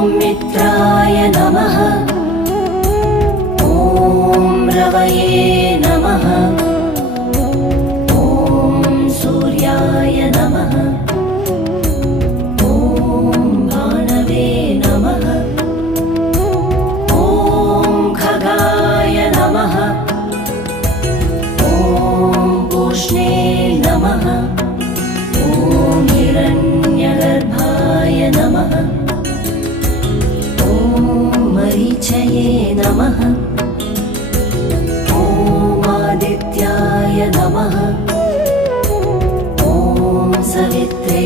मित्राय नमः। ॐ रवये नमः। ॐ सूर्याय नमः। ॐ भानवे नमः। ॐ खगाय नमः। ॐ पूष्णे नमः। ॐ हिरण्यगर्भाय नमः। मरीचये नमः। ॐ आदित्याय नमः। ॐ सवित्रे